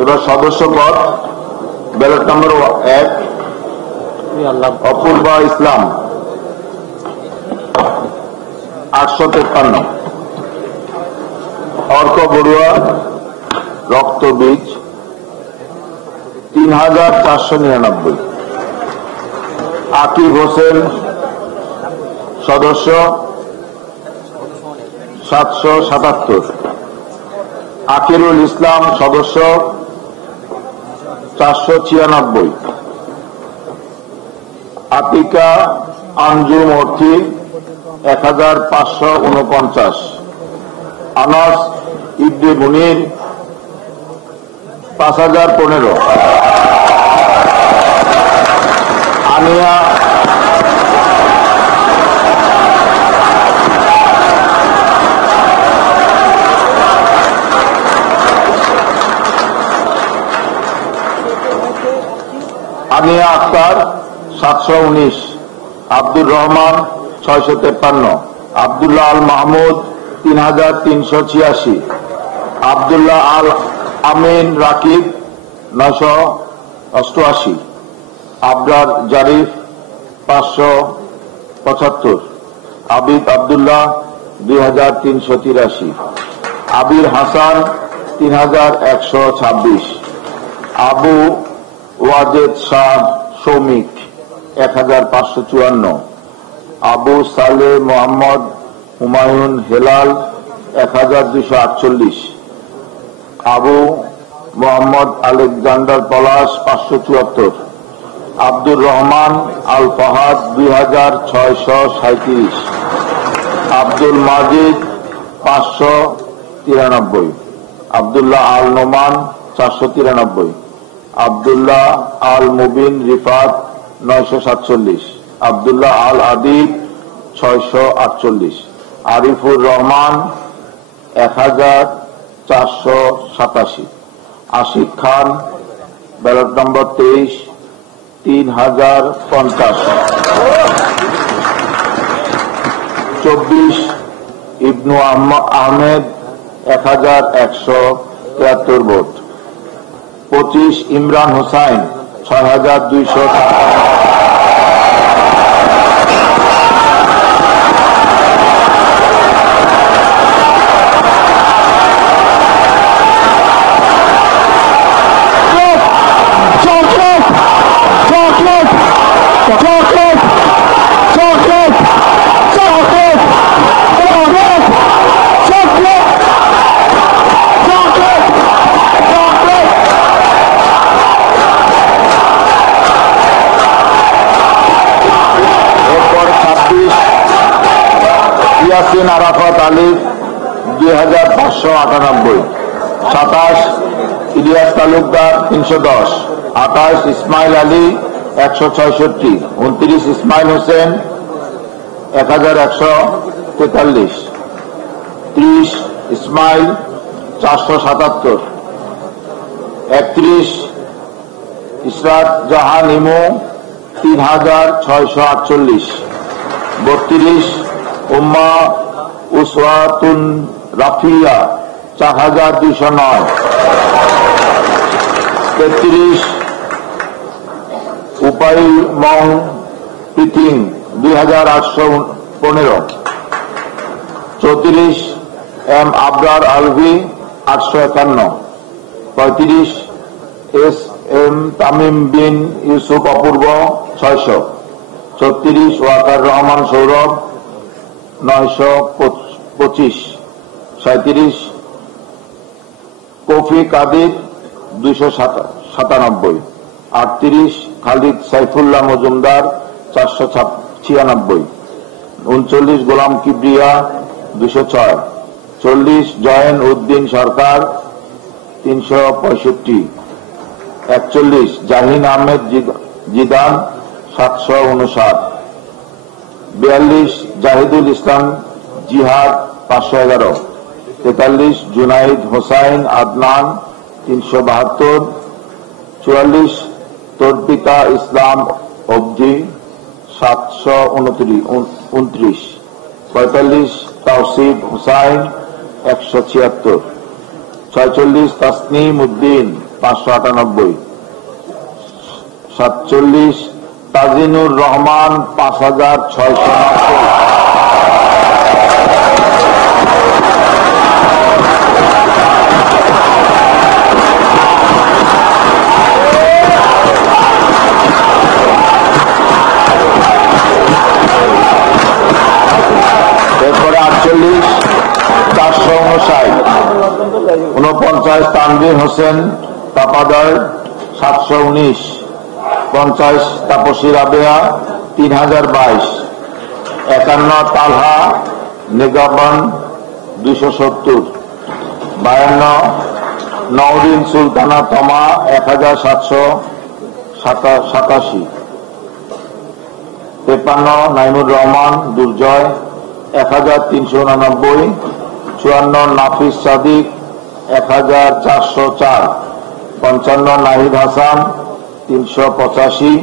এবার সদস্য পদ ব্যালট নম্বর 1 অপূর্বা ইসলাম 853, অর্ক বড়ুয়া রক্তবীজ 3499, আকিব হোসেন সদস্য 777, আকিরুল ইসলাম সদস্য 496, আতিকা আঞ্জুম অর্থী 1549, আনাস ইবনে মুনির 5015, আনিয়া আক্তার 719, আব্দুর রহমান 653, আব্দুল্লাহ আল মাহমুদ 3386, আব্দুল্লাহ আল আমিন রাকিব 988, আবরার জারিফ 575, আবিদ আব্দুল্লাহ 2383, আবির হাসান 3126, আবু ওয়াজেদ শাহ সৌমিক 1554, আবু সালে মোহাম্মদ হুমায়ুন হেলাল 1248, আবু মোহাম্মদ আলেকজান্ডার পলাশ 574, আব্দুর রহমান আল ফাহাদ 2637, আব্দুল মাজিদ 593, আব্দুল্লাহ আল নোমান 493, আব্দুল্লাহ আল মুবিন রিফাত 947, আব্দুল্লাহ আল আদিব 648, আরিফুর রহমান 1487, আশিক খান ব্যালট নম্বর 23 3050, 24 ইবনু Ahmed 1173 vote, 25 Imran Hossain 6200, Yasin Arafat Ali 2598, 27 Ilias Talukdar 310, 28 Ismail Ali 166, 29 Ismail Hossain 1143, 30 Ismail 477, 31 Ishrat Jahan Emu 3648, 32 Umma Uswatun Rafia 4209, 33 Upail Mong Pithing 2815, 34 M Abrar Alvi 851, 35 S M Tamim Bin Yusuf Apurba 600, 36 Wakar Rahman Sourav 925, 37 Kafi Kadir 297, 38 Khalid Saifullah Majumder 496, 39 Golam Kibria 206, 40 Zain Uddin Sarkar 365, 41 Jahin Ahmed Zidane 759, 42 Zahidul ইসলাম জিহাদ 511, 43 জুনাইদ হোসাইন আদনান 372, 44 তর্পিতা ইসলাম অবধি 729, 45 তাওসিফ হুসাইন 176, 46 তাসনিম উদ্দিন 598, 47 তাজিনুর রহমান 5690, এরপরে 48 459, 49 তানভীর হোসেন তাপাদর 719, 50 তাপসী রাবেয়া 3022, 51 তালহা নিগাবান 270, 52 নওরিন সুলতানা তমা 1787, 53 নাইমুর রহমান দুর্জয় 1389, 54 নাফিস সাদিক 1404, 55 নাহিদ হাসান 385,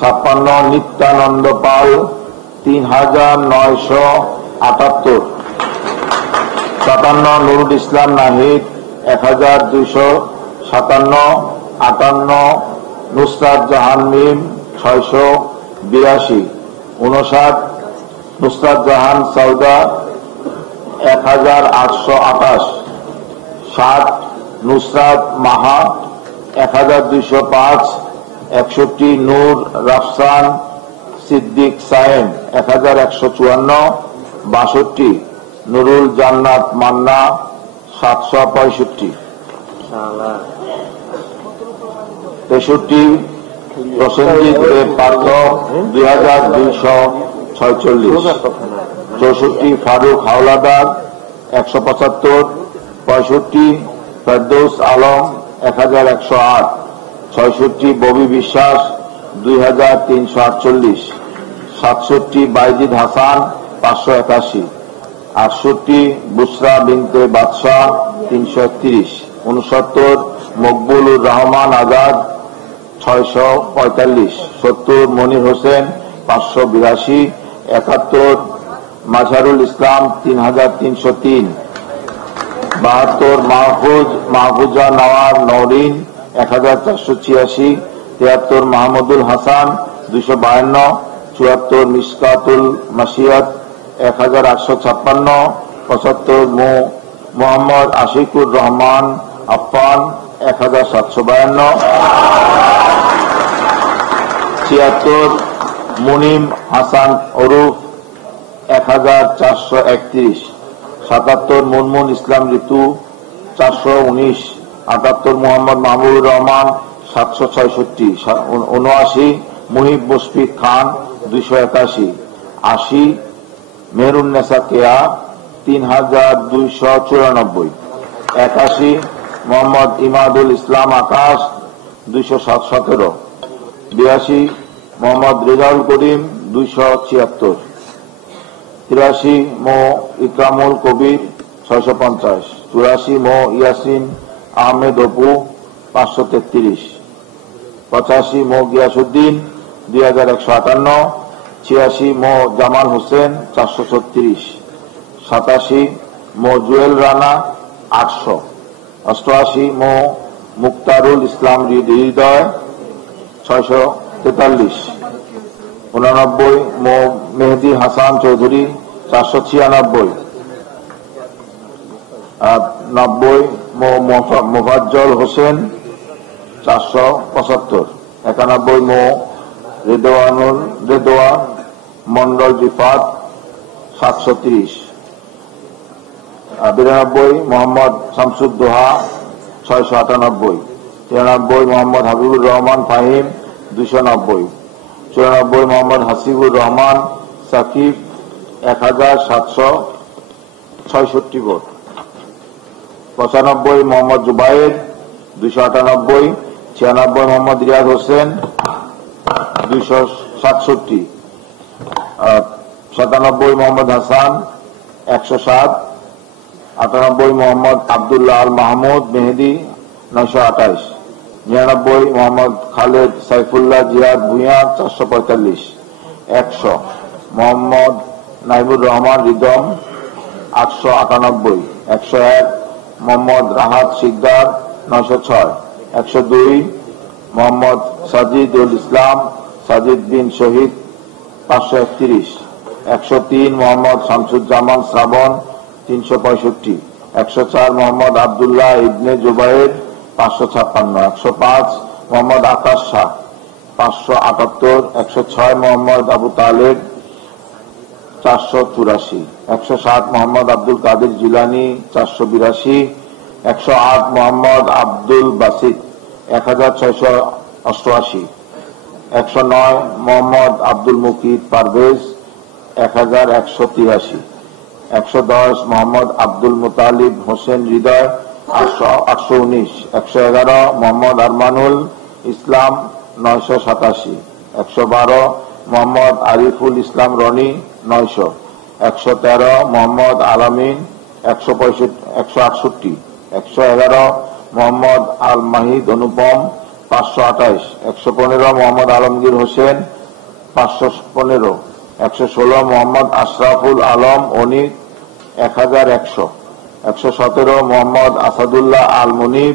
56 নিত্যানন্দ পাল 3978, 57 নুরুল ইসলাম নাহিদ 1257, 58 নুসরাত জাহান মিম 682, 59 নুসরাত জাহান সৌদা 1828, 60 নুসরাত মাহা 1205, 61 নূর রাফসান সিদ্দিক সায়েম 1154, 62 নুরুল জান্নাত মান্না 765, 63 প্রসেনজিৎ দেব পার্থ 2246, 64 ফারুক হাওলাদার 175, 65 ফেরদৌস আলম 1108, 66 ববি বিশ্বাস 2348, 67 বাইজিদ হাসান 581, 68 বুসরা বিনতে বাদশাহ 331, 69 মকবুলুর রহমান আজাদ 645, 70 মনির হোসেন 582, 71 মাঝারুল ইসলাম 3303, 72 মাহফুজা নওয়ার নওরিন 1486, 73 মাহমুদুল হাসান 252, 74 মিসকাতুল মাসিয়াত 1856, 75 মোহাম্মদ আশিকুর রহমান আফফান 1752, 76 মুনিম হাসান ওরুফ 1431, 77 মুনমুন ইসলাম ঋতু 419, 78 মোহাম্মদ মাহবুবুর রহমান 766, 79 মুহিব মুশফিক খান 281, 80 মেহরুন্নেসা কেয়া 3294, 81 মোহাম্মদ ইমাদুল ইসলাম আকাশ 217, 82 মোহাম্মদ রেজাউল করিম 276, 83 মো ইকরামুল কবির 650, 84 মো ইয়াসিন আহমেদ অপু 533, 85 মো গিয়াসউদ্দিন 2158, 86 মো জামাল হোসেন 436, 87 মো জুয়েল রানা 800, 88 মো মুক্তারুল ইসলাম হৃদয় 643, 89 মো মেহেদি হাসান চৌধুরী 496, 90 মো মোফাজ্জল হোসেন 475, 91 মো রেদওয়ান মন্ডল রিফাত 730, 92 মোহাম্মদ শামসুদ্দোহা 698, 93 মোহাম্মদ হাবিবুর রহমান ফাহিম 290, 94 মোহাম্মদ হাসিবুর রহমান সাকিব 1766 ভোট, 95 মোহাম্মদ জুবাইর 298, 96 মোহাম্মদ রিয়াদ হোসেন 267, 97 মোহাম্মদ হাসান 107, 98 মোহাম্মদ আব্দুল্লাহ আল মাহমুদ মেহেদি 928, 99 মোহাম্মদ খালেদ সাইফুল্লাহ জিয়াদ ভুঁইয়া 445, 100 মোহাম্মদ নাইবুর রহমান রিদম 898, 101 মোহাম্মদ রাহাত শিকদার 906, 102 মোহাম্মদ সাজিদুল ইসলাম সাজিদ বিন শহীদ 531, 103 মোহাম্মদ শামসুজ্জামান শ্রাবণ 365, 104 মোহাম্মদ আবদুল্লাহ ইবনে জুবাইর 556, 105 মোহাম্মদ আকাশ শাহ 578, 106 মোহাম্মদ আবু তালেব 484, 107 মোহাম্মদ আব্দুল কাদের জিলানি 482, 108 মোহাম্মদ আব্দুল বাসিত 1688, 109 মোহাম্মদ আব্দুল মুকিত পারভেজ 1183, 110 মোহাম্মদ আব্দুল মুতালিব হোসেন হৃদয় 819, 111 মোহাম্মদ আরমানুল ইসলাম 987, 112 মোহাম্মদ আরিফুল ইসলাম রনি 900, 113 মোহাম্মদ আলামিন 168, 111 মোহাম্মদ আল মাহিদ অনুপম 528, 115 মোহাম্মদ আলমগীর হোসেন 515, 116 মোহাম্মদ আশরাফুল আলম অনিক 1100, 117 মোহাম্মদ আসাদুল্লাহ আল মুনিব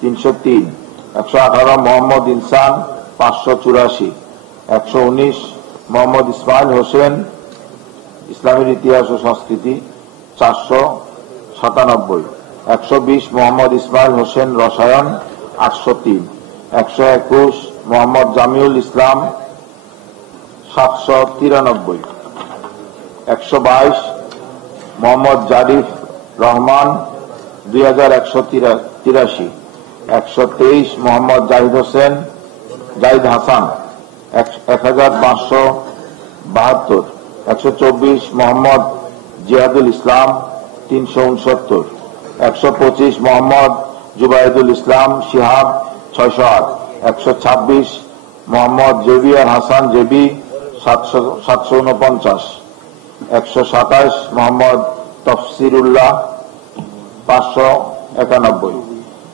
303, 118 মোহাম্মদ ইনসান 584, 119 মোহাম্মদ ইসমাইল হোসেন ইসলামের ইতিহাস ও সংস্কৃতি 497, 120 মোহাম্মদ ইসমাইল হোসেন রসায়ন 803, 121 মোহাম্মদ জামিউল ইসলাম 793, 122 মোহাম্মদ জারিফ রহমান 2183, 123 মোহাম্মদ জাহিদ হাসান 1572, 124 মোহাম্মদ জিয়াদুল ইসলাম 369, 125 মোহাম্মদ জুবাইদুল ইসলাম শিহাব 608, 126 মোহাম্মদ জেবিয়ার হাসান জেবি 749, 127 মোহাম্মদ তফসিরুল্লাহ 591,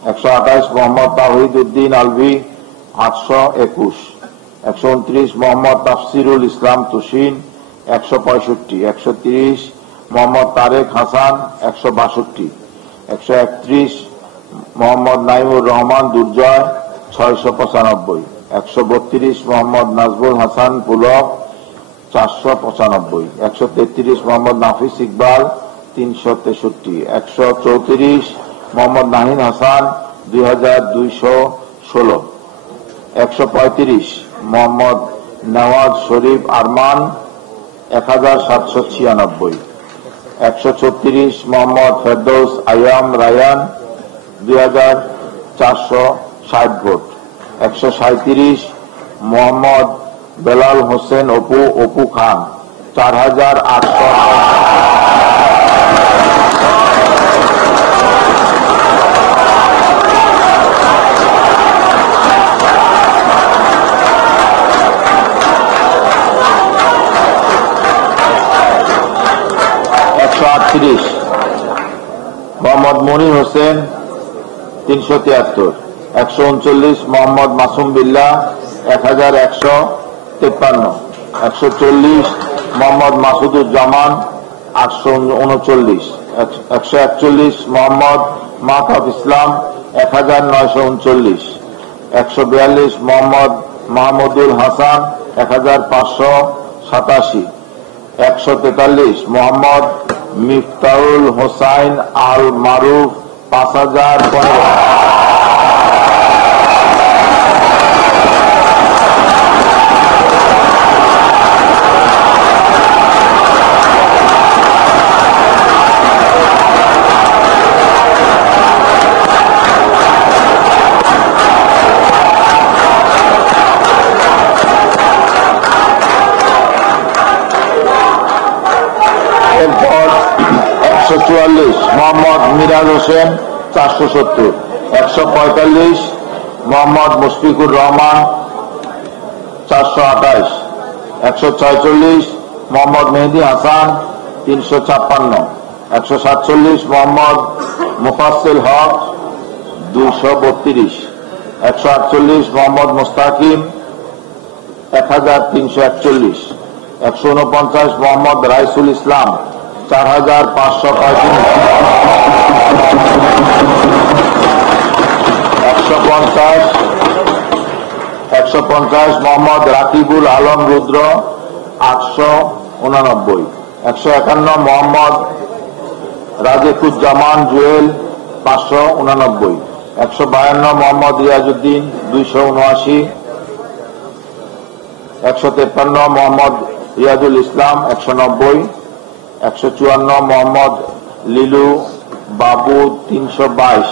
128 মোহাম্মদ তাওহিদ উদ্দিন আলভি 821, 129 মোহাম্মদ তাফসিরুল ইসলাম তুসিন 165, 130 মোহাম্মদ তারেক হাসান 162, 131 মোহাম্মদ নাইমুর রহমান দুর্জয় 695, 132 মোহাম্মদ নাজবুল হাসান পুলক 495, 133 মোহাম্মদ নাফিস ইকবাল 363, 134 মোহাম্মদ নাহিন হাসান 2216, 135 মোহাম্মদ নওয়াজ শরীফ আরমান 1796, 136 মোহাম্মদ ফেরদৌস আয়াম রায়ান 2460 ভোট, 137 মোহাম্মদ বেলাল হোসেন অপু খান 4800, 138 মোহাম্মদ মনির হোসেন 373, 139 মোহাম্মদ মাসুম বিল্লাহ 1153, 140 মোহাম্মদ মাসুদুজ্জামান 839, 141 মোহাম্মদ মাহতাব ইসলাম 1939, 142 মোহাম্মদ মাহমুদুল হাসান 1587, 143 মোহাম্মদ মিফতাহুল হোসাইন আল মারুফ 5015, 144 মোহাম্মদ মিরাজ হোসেন 470, 145 মোহাম্মদ মুশফিকুর রহমান 428, 146 মোহাম্মদ মেহেদি হাসান 356, 147 মোহাম্মদ মুফাসসিল হক 232, 148 মোহাম্মদ মুস্তাকিম 1341, 149 মোহাম্মদ রাইসুল ইসলাম 4535, 150 150 মোহাম্মদ রাকিবুল আলম রুদ্র 889, 151 মোহাম্মদ রাজেকুজ্জামান জুয়েল 589, 152 মোহাম্মদ রিয়াজউদ্দিন 279, 153 মোহাম্মদ রিয়াজুল ইসলাম 190, 154 মোহাম্মদ লিলু বাবু 322,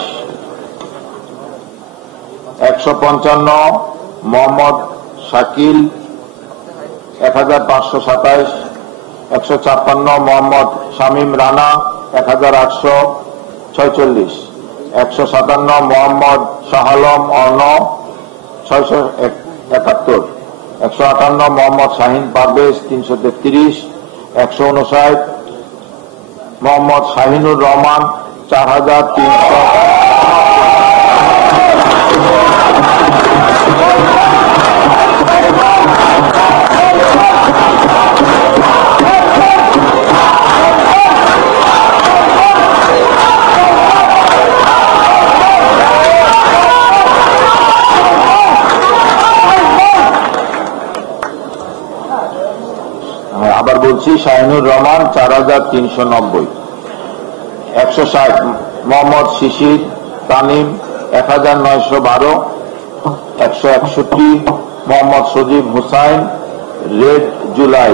155 মোহাম্মদ শাকিল 1527, 156 মোহাম্মদ শামীম রানা 1846, 157 মোহাম্মদ শাহালম অর্ণব 671, 158 মোহাম্মদ শাহিন পারভেজ 333, 159 মোহাম্মদ শাহিনুর রহমান 4300, আবার বলছি শাহিনুর রহমান 4390, 160 মোহাম্মদ শিশির তানিম 1912, 161 মোহাম্মদ সজীব হুসাইন রেড জুলাই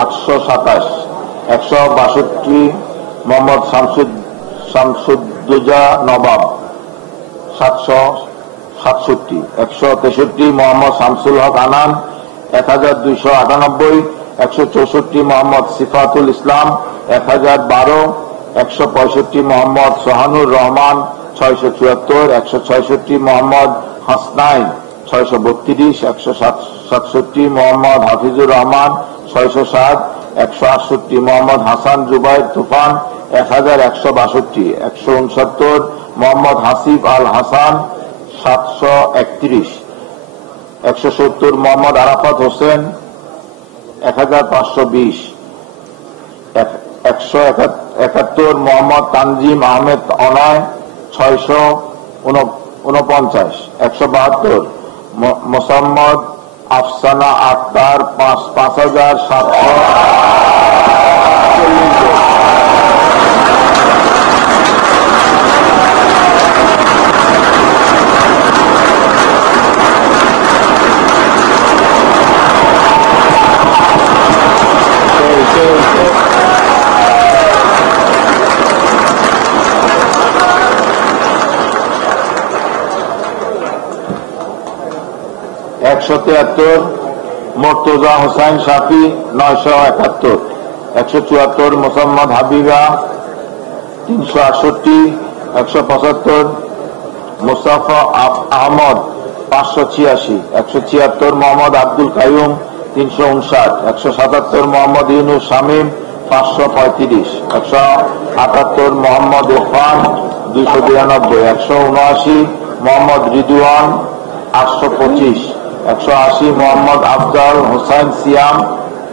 827, 162 মোহাম্মদ শামসুদ্দোজা নবাব 767, 163 মোহাম্মদ শামসুল হক আনান 1298, 164 মোহাম্মদ সিফাতুল ইসলাম 1012, 165 মোহাম্মদ সোহানুর রহমান 674, 166 মোহাম্মদ হাসনাইন 632, 167 মোহাম্মদ হাফিজুর রহমান 607, 168 মোহাম্মদ হাসান জুবাইর তুফান 1162, 169 মোহাম্মদ হাসিব আল হাসান 731, 170 মোহাম্মদ আরাফাত হোসেন 1520, 171 মোহাম্মদ তানজিম আহমেদ অনয় 649, 172 মোসাম্মদ আফসানা আক্তার 5740, 173 মুর্তজা হোসাইন শাফি 971, 174 মোসাম্মদ হাবিবা 368, 175 মুস্তাফা আহমদ 586, 176 মোহাম্মদ আব্দুল কাইয়ুম 359, 177 মোহাম্মদ ইউনুস শামীম 535, 178 মোহাম্মদ ইরফান 292, 179 মোহাম্মদ রিদওয়ান 825, 180 মোহাম্মদ আফজাল হোসাইন সিয়াম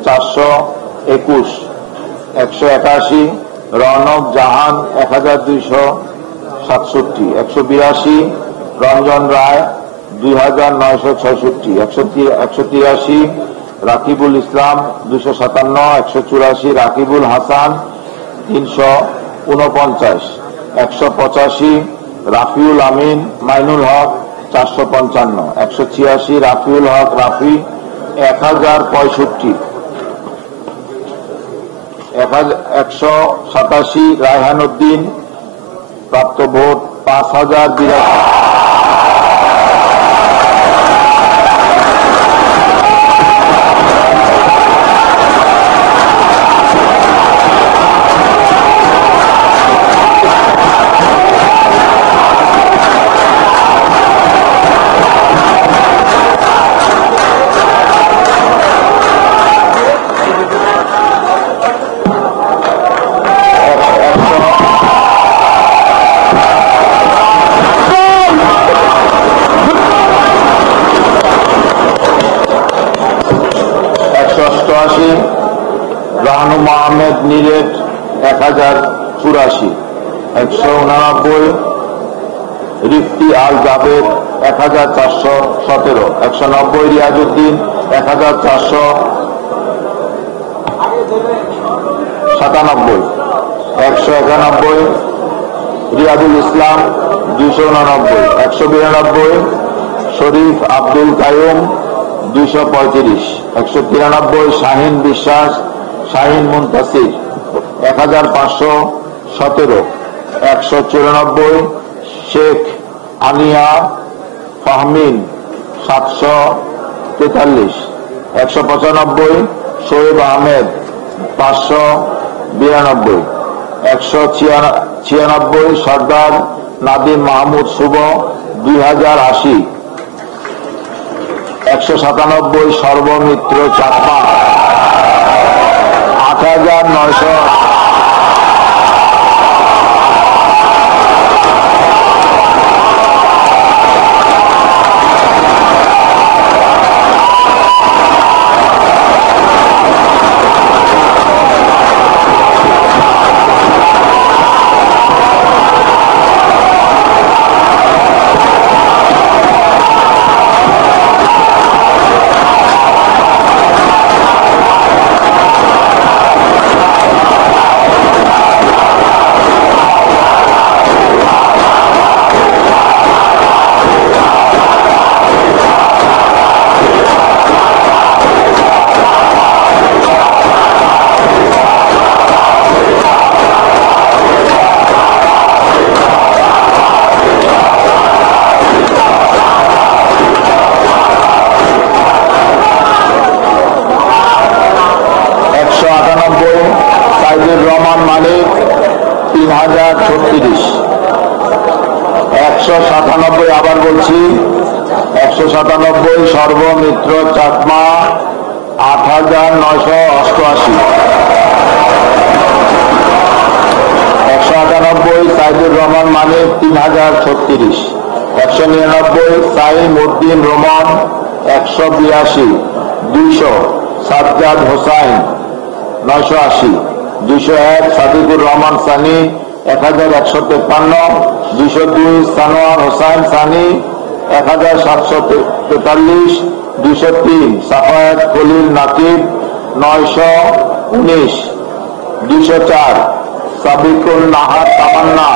421, 181 রৌনক জাহান 1267, 182 রঞ্জন রায় 2966, 183 রাকিবুল ইসলাম 257, 184 রাকিবুল হাসান 349, 185 রাফিউল আমিন মাইনুল হক 455, 186 রাফিউল হক রাফি 1065, 187 রায়হান উদ্দিন প্রাপ্ত ভোট 5082, 188 রাহনুমা আহমেদ নীরেট 1084, 189 রিফতি আল জাবেদ 1417, 190 রিয়াজউদ্দিন 1497, 191 রিয়াদুল ইসলাম 289, 192 শরীফ আব্দুল কায়ুম 235, 193 শাহিন বিশ্বাস শাহিন মুনতাসির 1517, 194 শেখ আনিয়া ফাহমিন 743, 195 শোয়েব আহমেদ 592, 196 সর্দার নাদিম মাহমুদ শুভ 2080, 197 সর্বমিত্র চাকমা 8900, রহমান মালিক 3036, 197 আবার বলছি 197 সর্বমিত্র চাকমা 8988, 198 সাইদুর রহমান মালিক 3036, 199 সাইম উদ্দিন রোমান 182, 200 সাজ্জাদ হোসাইন 980, 201 সাদিকুর রহমান সানি 1153, 202 সানোয়ার হোসাইন সানি 1743, 203 সাফায়াত খলিল নাকিব 919, 204 সাবিকুল নাহার তামান্না